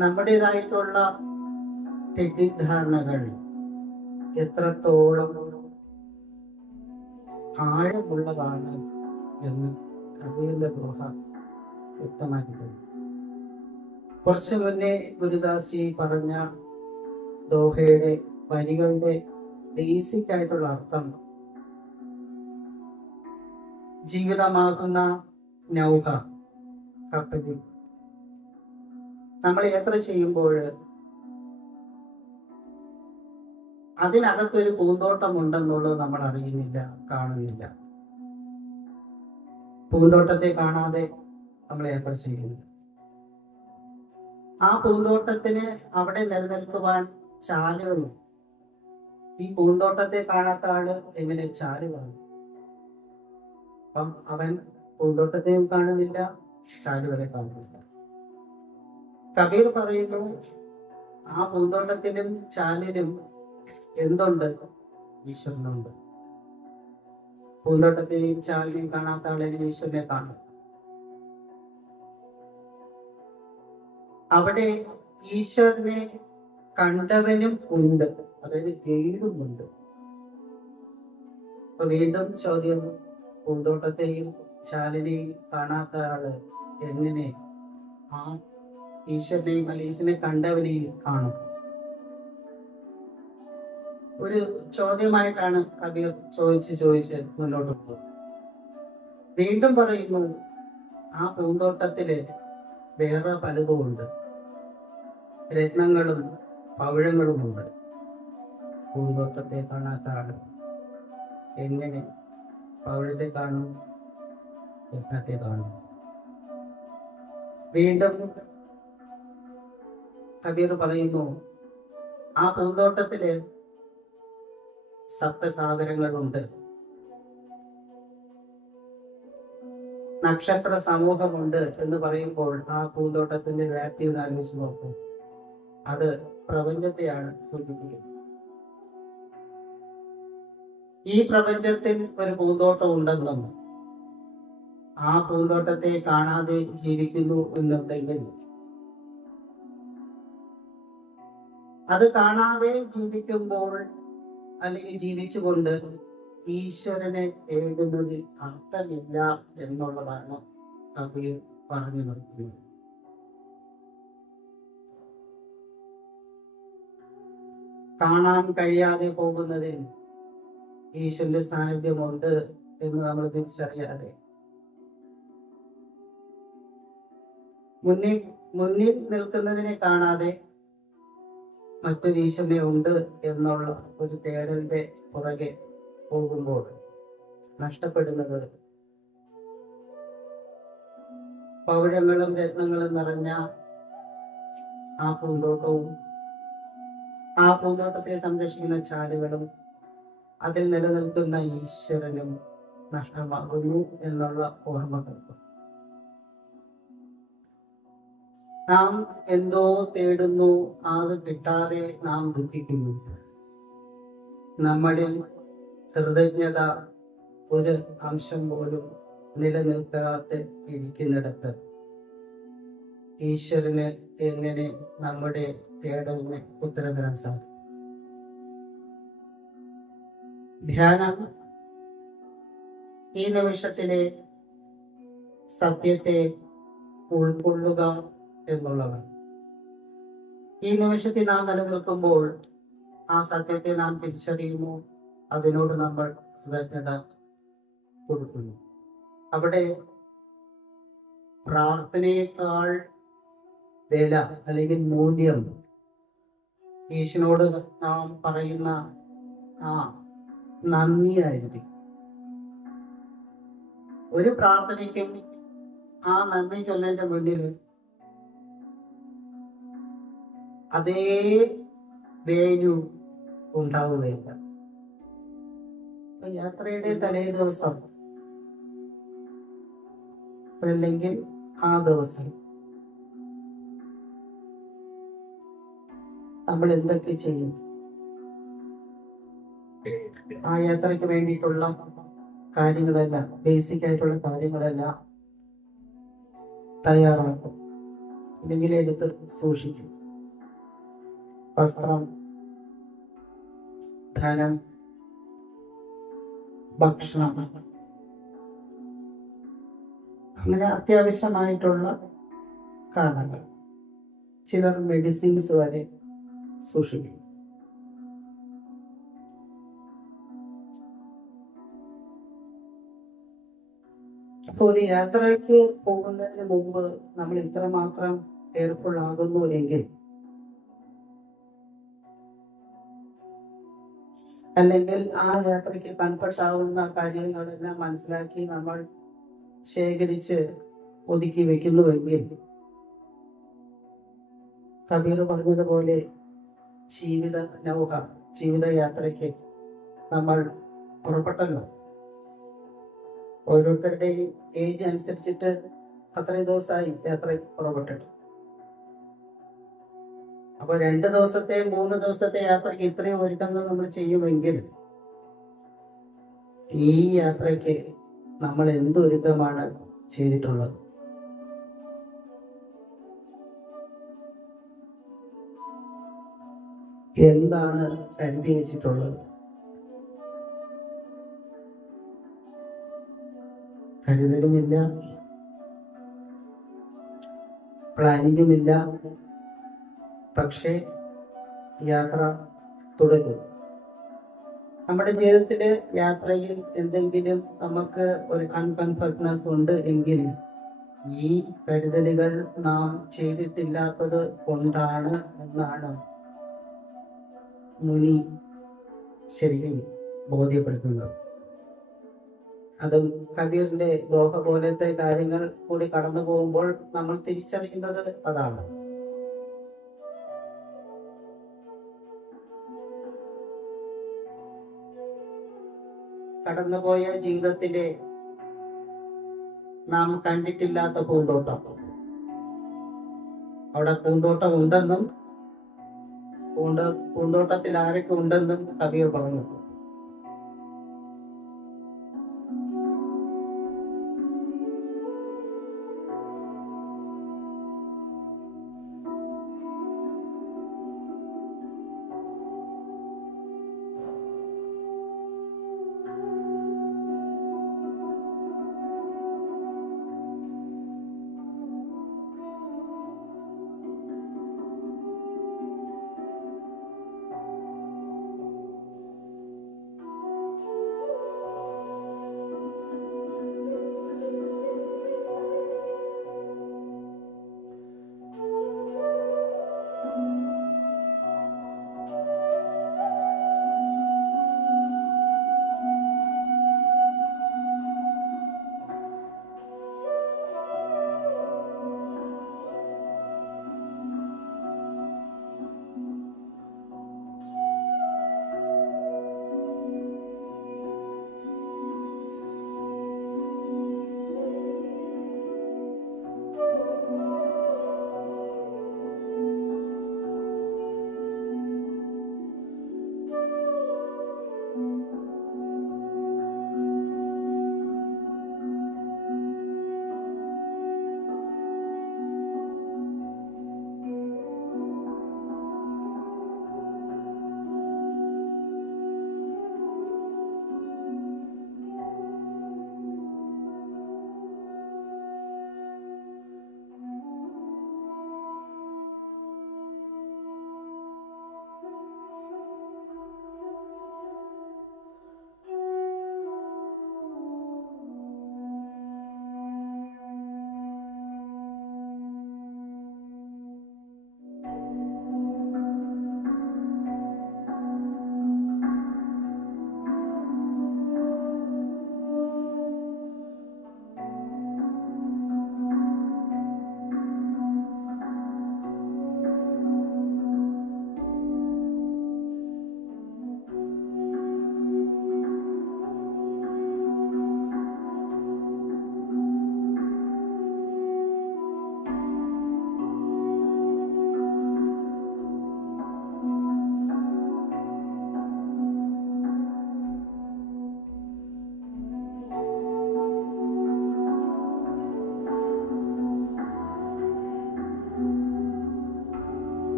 നമ്മുടേതായിട്ടുള്ള തെറ്റിദ്ധാരണകൾ എത്രത്തോളം ആഴമുള്ളതാണ് എന്ന് കബീറിന്റെ ദോഹ വ്യക്തമാക്കിയിട്ടുണ്ട്. കുറച്ചു മുന്നേ ഗുരുദാസി പറഞ്ഞ ദോഹയുടെ വരികളുടെ ബേസിക് ആയിട്ടുള്ള അർത്ഥം ജീവിതമാകുന്ന നൗക, കപ്പലിൽ നമ്മൾ യാത്ര ചെയ്യുമ്പോൾ അതിനകത്തൊരു പൂന്തോട്ടം ഉണ്ടെന്നുള്ളത് നമ്മൾ അറിയുന്നില്ല, കാണുന്നില്ല. പൂന്തോട്ടത്തെ കാണാതെ നമ്മൾ യാത്ര ചെയ്യുന്നു. ആ പൂന്തോട്ടത്തിന് അവിടെ നിലനിൽക്കുവാൻ ചാലുകളും. ഈ പൂന്തോട്ടത്തെ കാണാത്ത ആള് എങ്ങനെ ചാല് കാണും? അപ്പം അവൻ പൂന്തോട്ടത്തെയും കാണുന്നില്ല, ചാലുകളെ കാണുന്നില്ല. കബീർ പറയുന്നു, ആ പൂന്തോട്ടത്തിലും ചാലിലും എന്തുണ്ട്? ഈശ്വരനുണ്ട്. പൂന്തോട്ടത്തെയും ചാലിനെയും കാണാത്ത ആളെങ്ങനെ ഈശ്വരനെ കാണും? അവിടെ ഈശ്വരനെ കണ്ടവനും ഉണ്ട്, അതായത് ഗൈഡും ഉണ്ട്. അപ്പൊ വീണ്ടും ചോദ്യം, പൂന്തോട്ടത്തെയും ചാലിനെയും കാണാത്ത ആള് എങ്ങനെ ആ ഈശ്വരനെയും അല്ലെ ഈശ്വരനെ കണ്ടവനെയും കാണും? ഒരു ചോദ്യമായിട്ടാണ് കബീർ ചോദിച്ച് മുന്നോട്ട് പോകുന്നത്. വീണ്ടും പറയുന്നു, ആ പൂന്തോട്ടത്തില് വേറെ പലതും ഉണ്ട്, രത്നങ്ങളും പവിഴങ്ങളുമുണ്ട്. പൂന്തോട്ടത്തെ കാണാത്ത ആള് എങ്ങനെ പവിഴത്തെ കാണും, രത്നത്തെ കാണും? വീണ്ടും കബീർ പറയുന്നു, ആ പൂന്തോട്ടത്തില് സപ്തസാഗരങ്ങളുണ്ട്, നക്ഷത്ര സമൂഹമുണ്ട് എന്ന് പറയുമ്പോൾ ആ പൂന്തോട്ടത്തിന്റെ വ്യാപ്തി ഒന്ന് ആലോചിച്ച് നോക്കും. അത് പ്രപഞ്ചത്തെയാണ് സൂചിപ്പിക്കുന്നത്. ഈ പ്രപഞ്ചത്തിൽ ഒരു പൂന്തോട്ടം ഉണ്ടെന്നും ആ പൂന്തോട്ടത്തെ കാണാതെ ജീവിക്കുന്നു എന്നുണ്ടെങ്കിൽ അത് കാണാതെ ജീവിക്കുമ്പോൾ അല്ലെങ്കിൽ ജീവിച്ചുകൊണ്ട് ഈശ്വരനെ എഴുതുന്നതിൽ അർത്ഥമില്ല എന്നുള്ളതാണ് കബീർ പറഞ്ഞു നിർത്തുന്നത്. കാണാൻ കഴിയാതെ പോകുന്നതിൽ ഈശ്വരന്റെ സാന്നിധ്യമുണ്ട് എന്ന് നമ്മൾ തിരിച്ചറിയാതെ മുന്നിൽ നിൽക്കുന്നതിനെ കാണാതെ മറ്റൊരു ഈശ്വരനെ ഉണ്ട് എന്നുള്ള ഒരു തേടലിന്റെ പുറകെ പോകുമ്പോൾ നഷ്ടപ്പെടുന്നത് പവിഴങ്ങളും രത്നങ്ങളും നിറഞ്ഞ ആ പൂന്തോട്ടവും ആ പൂന്തോട്ടത്തെ സംരക്ഷിക്കുന്ന ചാലുകളും അതിൽ നിലനിൽക്കുന്ന ഈശ്വരനും നഷ്ടമാകുന്നു എന്നുള്ള ഓർമ്മകൾക്ക്. നാം എന്തോ തേടുന്നു, അത് കിട്ടാതെ നാം ദുഃഖിക്കുന്നു. നമ്മളിൽ കൃതജ്ഞത ഒരു അംശം പോലും നിലനിൽക്കാതെ ഇരിക്കുന്നിടത്ത് ഈശ്വരന് എങ്ങനെ നമ്മുടെ തേടലിന് ഉത്തരം തരാൻ സാധിക്കും? ധ്യാനം ഈ നിമിഷത്തിലെ സത്യത്തെ ഉൾക്കൊള്ളുക എന്നുള്ളതാണ്. ഈ നിമിഷത്തിൽ നാം നിലനിൽക്കുമ്പോൾ ആ സത്യത്തെ നാം തിരിച്ചറിയുന്നു, അതിനോട് നമ്മൾ കൃതജ്ഞത കൊടുക്കുന്നു. അവിടെ പ്രാർത്ഥനയേക്കാൾ വില അല്ലെങ്കിൽ മൂല്യം ഈശ്വരനോട് നാം പറയുന്ന ആ നന്ദിയായിരിക്കും. ഒരു പ്രാർത്ഥനയ്ക്കും ആ നന്ദി ചൊല്ലേണ്ട മുന്നിൽ അതേ വാല്യൂ ഉണ്ടാവുകയില്ല. യാത്രയുടെ തലേ ദിവസം അല്ലെങ്കിൽ ആ ദിവസം നമ്മൾ എന്തൊക്കെ ചെയ്യും? ആ യാത്രയ്ക്ക് വേണ്ടിയിട്ടുള്ള കാര്യങ്ങളെല്ലാം, ബേസിക് ആയിട്ടുള്ള കാര്യങ്ങളെല്ലാം തയ്യാറാക്കും. ഇല്ലെങ്കിൽ എടുത്ത് സൂക്ഷിക്കും. വസ്ത്രം, ധനം, ഭക്ഷണം, അങ്ങനെ അത്യാവശ്യമായിട്ടുള്ള കാരണങ്ങൾ. ചിലർ മെഡിസിൻസ് വരെ സൂക്ഷിക്കും. അപ്പൊ ഒരു യാത്രയ്ക്ക് പോകുന്നതിന് മുമ്പ് നമ്മൾ ഇത്രമാത്രം കെയർഫുൾ ആകുന്നു എങ്കിൽ, അല്ലെങ്കിൽ ആ യാത്രയ്ക്ക് കംഫർട്ട് ആവുന്ന കാര്യങ്ങളെല്ലാം മനസ്സിലാക്കി നമ്മൾ ശേഖരിച്ച് ഒതുക്കി വെക്കുന്നുവെങ്കിൽ, കബീർ പറഞ്ഞതുപോലെ ജീവിതയാത്രയ്ക്ക് നമ്മൾ പുറപ്പെട്ടല്ലോ. ഓരോരുത്തരുടെയും ഏജ് അനുസരിച്ചിട്ട് അത്രയും ദിവസമായി യാത്രയ്ക്ക് പുറപ്പെട്ടിട്ട്. അപ്പൊ 2 ദിവസത്തെ 3 ദിവസത്തെ യാത്രയ്ക്ക് ഇത്രയും ഒരുക്കങ്ങൾ നമ്മൾ ചെയ്യുമെങ്കിൽ, ഈ യാത്രയ്ക്ക് നമ്മൾ എന്തൊരുക്കമാണ് ചെയ്തിട്ടുള്ളത്? എന്താണ് കരുതി വെച്ചിട്ടുള്ളത്? കരുതലുമില്ല, പ്ലാനിങ്ങുമില്ല. പക്ഷേ യാത്ര തുടരും. നമ്മുടെ ജീവിതത്തില് യാത്രയിൽ എന്തെങ്കിലും നമുക്ക് ഒരു അൺകംഫർട്ട്നെസ് ഉണ്ട് എങ്കിൽ, ഈ കരുതലുകൾ നാം ചെയ്തിട്ടില്ലാത്തത് കൊണ്ടാണ് എന്നാണ് മുനി ശരിക്കും ബോധ്യപ്പെടുത്തുന്നത്. അതും കബീറിന്റെ ദോഹ പോലത്തെ കാര്യങ്ങൾ കൂടി കടന്നു പോകുമ്പോൾ നമ്മൾ തിരിച്ചറിയുന്നത് അതാണ്. കടന്നുപോയ ജീവിതത്തിലെ നാം കണ്ടിട്ടില്ലാത്ത പൂന്തോട്ടം, അവിടെ പൂന്തോട്ടം ഉണ്ടെന്നും പൂന്തോട്ടത്തിൽ ആരൊക്കെ ഉണ്ടെന്നും കബീർ പറഞ്ഞു.